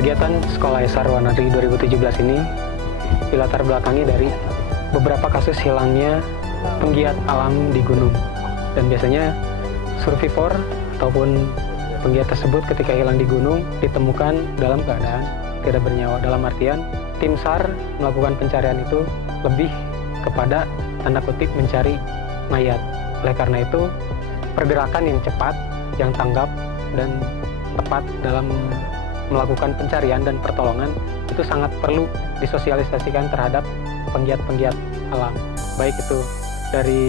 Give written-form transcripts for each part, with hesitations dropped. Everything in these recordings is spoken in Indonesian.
Kegiatan Sekolah Esar Wanadri 2017 ini dilatar belakangi dari beberapa kasus hilangnya penggiat alam di gunung. Dan biasanya survivor ataupun penggiat tersebut ketika hilang di gunung ditemukan dalam keadaan tidak bernyawa. Dalam artian tim SAR melakukan pencarian itu lebih kepada tanda kutip mencari mayat. Oleh karena itu pergerakan yang cepat, yang tanggap dan tepat dalam melakukan pencarian dan pertolongan itu sangat perlu disosialisasikan terhadap penggiat-penggiat alam, baik itu dari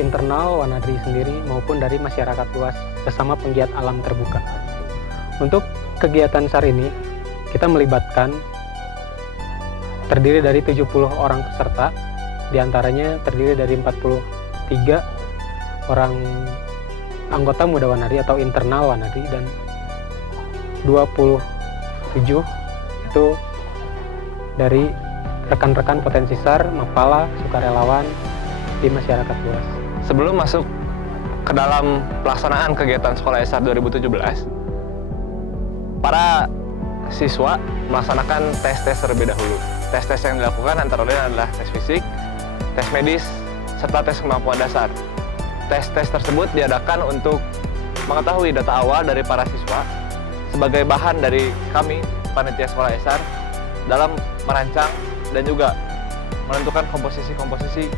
internal Wanadri sendiri maupun dari masyarakat luas sesama penggiat alam terbuka. Untuk kegiatan SAR ini kita melibatkan terdiri dari 70 orang peserta, diantaranya terdiri dari 43 orang anggota muda Wanadri atau internal Wanadri dan 27 itu dari rekan-rekan potensi SAR, Mapala, sukarelawan di masyarakat luas. Sebelum masuk ke dalam pelaksanaan kegiatan Sekolah Esar 2017, para siswa melaksanakan tes-tes terlebih dahulu. Tes-tes yang dilakukan antara lain adalah tes fisik, tes medis, serta tes kemampuan dasar. Tes-tes tersebut diadakan untuk mengetahui data awal dari para siswa sebagai bahan dari kami, panitia Sekolah Esar, dalam merancang dan juga menentukan komposisi-komposisi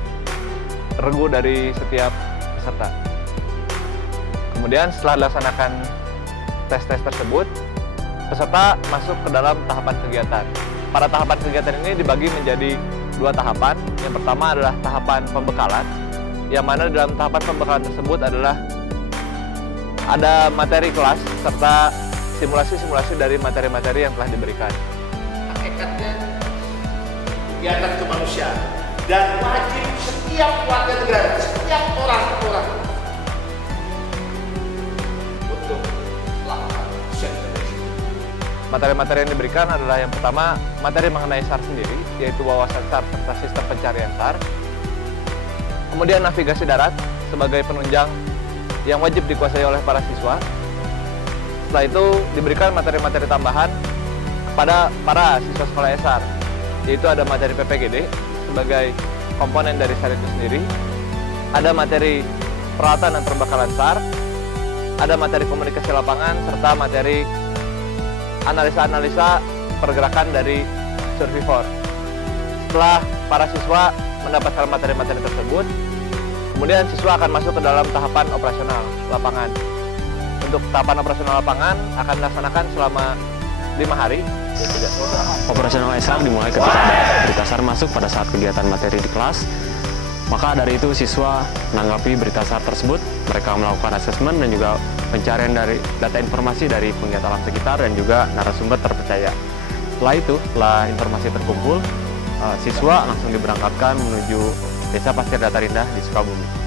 regu dari setiap peserta. Kemudian setelah dilaksanakan tes-tes tersebut, peserta masuk ke dalam tahapan kegiatan. Pada tahapan kegiatan ini dibagi menjadi dua tahapan. Yang pertama adalah tahapan pembekalan, yang mana dalam tahapan pembekalan tersebut adalah ada materi kelas serta simulasi-simulasi dari materi-materi yang telah diberikan. Hakikatnya kegiatan kemanusiaan dan wajib setiap warga negara, setiap orang untuk melakukan sensitivity. Materi-materi yang diberikan adalah yang pertama materi mengenai SAR sendiri, yaitu wawasan SAR serta sistem pencarian SAR. Kemudian navigasi darat sebagai penunjang yang wajib dikuasai oleh para siswa. Setelah itu diberikan materi-materi tambahan kepada para siswa Sekolah Esar, yaitu ada materi PPGD sebagai komponen dari SAR itu sendiri, ada materi peralatan dan perbekalan SAR, ada materi komunikasi lapangan, serta materi analisa-analisa pergerakan dari survivor. Setelah para siswa mendapatkan materi-materi tersebut, kemudian siswa akan masuk ke dalam tahapan operasional lapangan. Untuk tahapan operasional lapangan akan dilaksanakan selama 5 hari. Operasional SAR dimulai ketika ada berita SAR masuk pada saat kegiatan materi di kelas. Maka dari itu siswa menanggapi berita SAR tersebut, mereka melakukan asesmen dan juga pencarian dari data informasi dari penggiat alam sekitar dan juga narasumber terpercaya. Setelah itu, setelah informasi terkumpul, siswa langsung diberangkatkan menuju Desa Pasir Datar Indah di Sukabumi.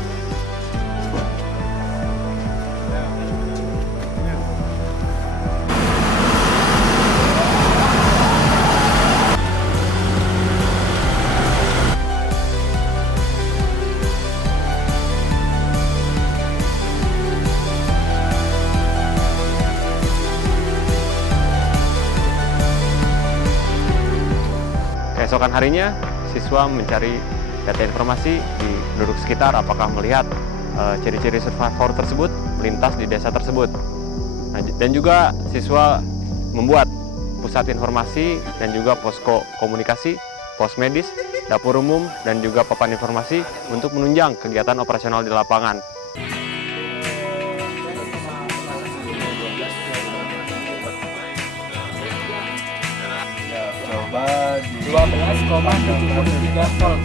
Keesokan harinya, siswa mencari data informasi di penduduk sekitar, apakah melihat ciri-ciri survivor tersebut melintas di desa tersebut. Dan juga siswa membuat pusat informasi dan juga posko komunikasi, pos medis, dapur umum, dan juga papan informasi untuk menunjang kegiatan operasional di lapangan. Coba 12,73 volt.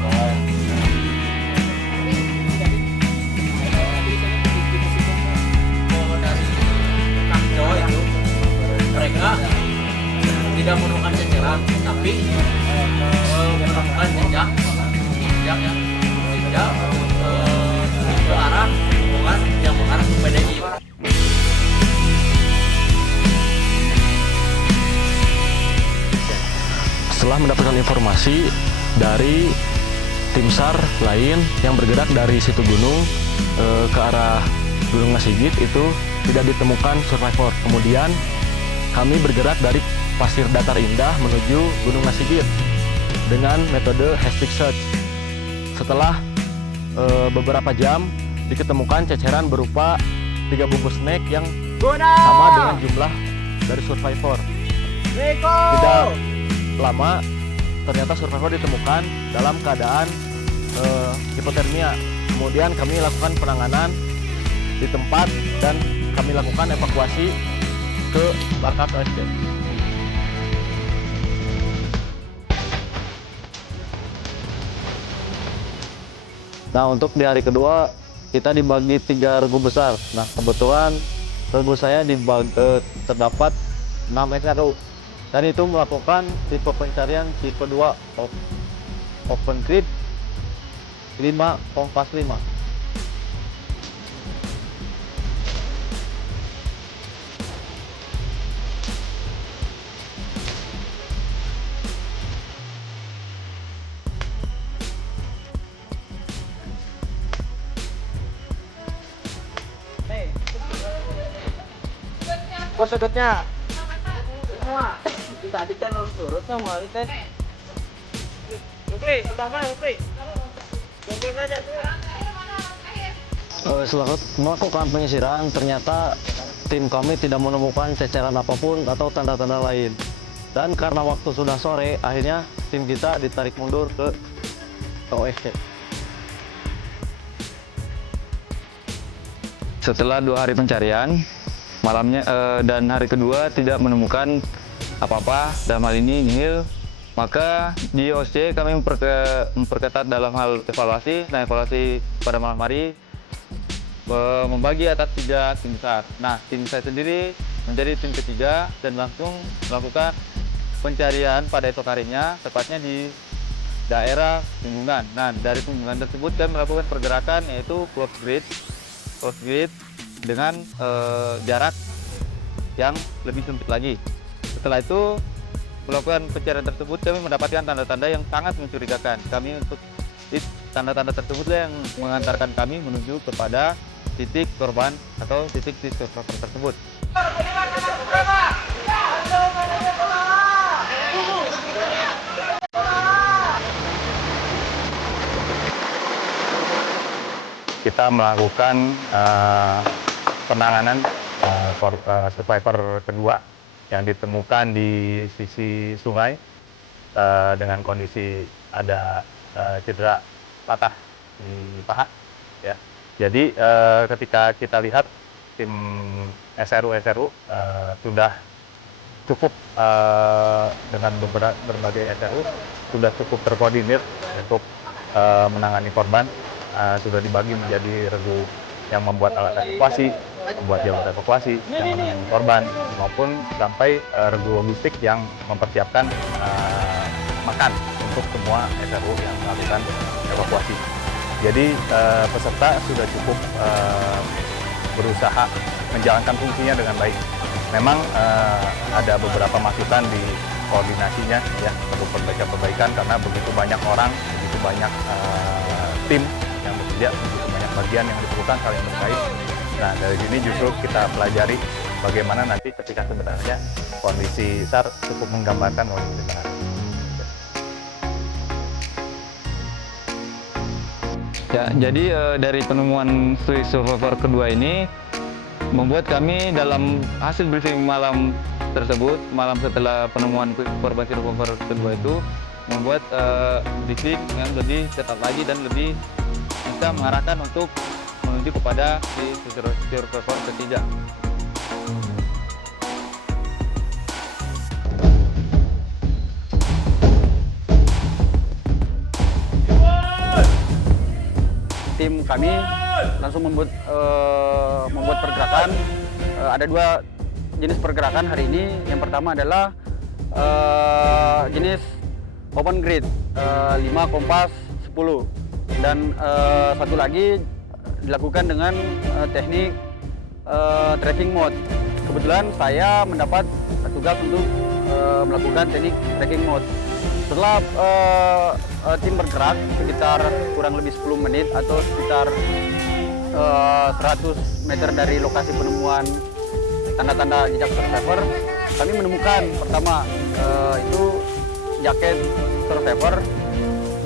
Jawa itu mereka tidak menemukan ceceran, tapi menemukan jejak ke arah hubungan yang mengarah ke PDI. Setelah mendapatkan informasi dari tim SAR lain yang bergerak dari situ gunung ke arah Gunung Masigit, itu tidak ditemukan survivor. Kemudian kami bergerak dari pasir datar indah menuju Gunung Nasigit dengan metode hashtag search. Setelah beberapa jam diketemukan ceceran berupa 3 bungkus snack yang sama dengan jumlah dari survivor. Tidak lama ternyata survivor ditemukan dalam keadaan hipotermia. Kemudian kami lakukan penanganan di tempat dan kami lakukan evakuasi ke markas OSD. Nah, untuk di hari kedua kita dibagi 3 regu besar. Nah, kebetulan regu saya terdapat 6 SRU dan itu melakukan tipe pencarian tipe 2 open grid 5 kompas 5. Pos sudutnya. Tadi kan harus turut sama itu. Oke, pertama oke. Setelah melakukan penyisiran, ternyata tim kami tidak menemukan ceceran apapun atau tanda-tanda lain. Dan karena waktu sudah sore, akhirnya tim kita ditarik mundur ke OSC. Setelah 2 hari pencarian, malamnya dan hari kedua tidak menemukan apa-apa, dalam hal ini nihil, maka di OSC kami memperketat dalam hal evaluasi. Nah, evaluasi pada malam hari membagi atas 3 tim besar. Nah, tim saya sendiri menjadi tim ketiga dan langsung melakukan pencarian pada esok harinya, tepatnya di daerah Tunjungan. Nah, dari Tunjungan tersebut kami melakukan pergerakan yaitu close grid dengan jarak yang lebih sempit lagi. Setelah itu melakukan pencarian tersebut, kami mendapatkan tanda-tanda yang sangat mencurigakan. Tanda-tanda tersebut yang mengantarkan kami menuju kepada titik korban atau titik survivor tersebut. Kita melakukan penanganan survivor kedua yang ditemukan di sisi sungai dengan kondisi ada cedera patah di paha. Ya. Jadi ketika kita lihat tim SRU sudah cukup dengan berbagai SRU sudah cukup terkoordinir untuk menangani korban. Sudah dibagi menjadi regu yang membuat alat evakuasi, membuat jalur evakuasi, yang menangani korban, maupun sampai regu logistik yang mempersiapkan makan untuk semua SRU yang melakukan evakuasi. Jadi peserta sudah cukup berusaha menjalankan fungsinya dengan baik. Memang ada beberapa masukan di koordinasinya, ya, perlu perbaikan karena begitu banyak orang, begitu banyak tim yang bekerja, begitu banyak bagian yang diperlukan saling berkait. Nah, dari sini justru kita pelajari bagaimana nanti ketika sebenarnya kondisi SAR cukup menggambarkan kondisi sebenarnya. Ya, jadi dari penemuan survivor kedua ini membuat kami dalam hasil briefing malam tersebut, malam setelah penemuan korban survivor kedua itu, membuat briefing yang lebih ketat lagi dan lebih bisa mengarahkan untuk menuju kepada survivor ketiga. Tim kami langsung membuat pergerakan. Ada 2 jenis pergerakan hari ini. Yang pertama adalah jenis open grid 5 kompas 10, dan satu lagi dilakukan dengan teknik tracking mode. Kebetulan saya mendapat tugas untuk melakukan teknik tracking mode. Setelah tim bergerak sekitar kurang lebih 10 menit atau sekitar 100 meter dari lokasi penemuan tanda-tanda jejak survivor, kami menemukan pertama itu jaket survivor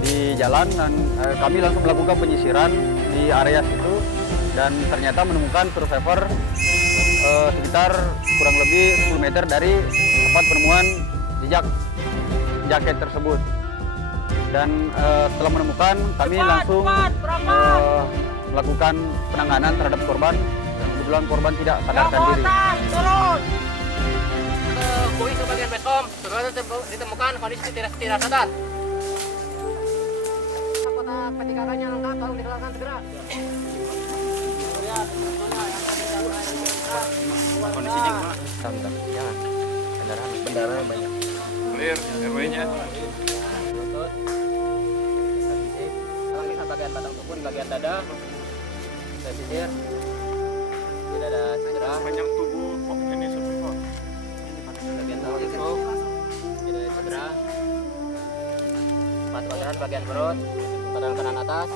di jalan dan kami langsung melakukan penyisiran di area situ dan ternyata menemukan survivor sekitar kurang lebih 10 meter dari tempat penemuan jejak jaket tersebut. Dan setelah menemukan kami langsung melakukan penanganan terhadap korban dan kebetulan korban tidak sadarkan diri. Kui ke bagian bekom, terus ditemukan kondisi tidak sadar. Kotak PTKK-nya lengkap, tolong dikeluarkan segera. Kondisinya gimana? Bentar, jangan. Kendaraan banyak. Clear, RW-nya. Sekarang kita bagian batang tubuh, di bagian dada. Kita sisir. Tidak ada cedera. Panjang tubuh kok ini survivor. Bagian bawah itu tidak ada cedera. Patah-patahan bagian perut, badan kanan atas.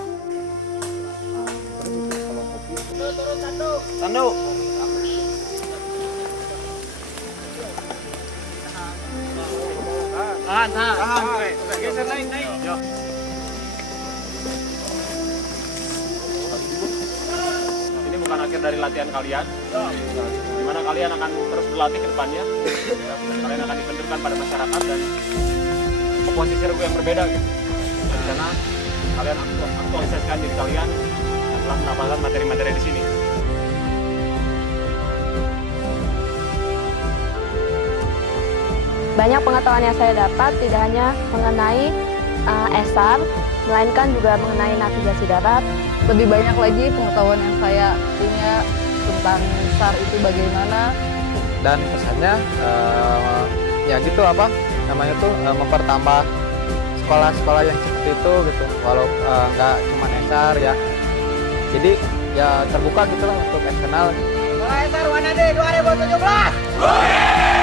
Turun Sandu. Tahan. Geser naik. Yo. Ini bukan akhir dari latihan kalian, di mana kalian akan terus berlatih ke depannya, dan kalian akan dibenturkan pada masyarakat dan komposisi regu yang berbeda gitu. Di sana kalian aktualisasikan diri kalian dan telah mendapatkan materi-materi di sini. Banyak pengetahuan yang saya dapat tidak hanya mengenai SAR, melainkan juga mengenai navigasi darat. Lebih banyak lagi pengetahuan yang saya punya tentang SAR itu bagaimana. Dan pesannya ya gitu namanya tuh mempertambah sekolah-sekolah yang seperti itu gitu, walau nggak cuma SAR ya. Jadi ya terbuka gitu lah untuk eksternal. Sekolah SAR Wanade 2017.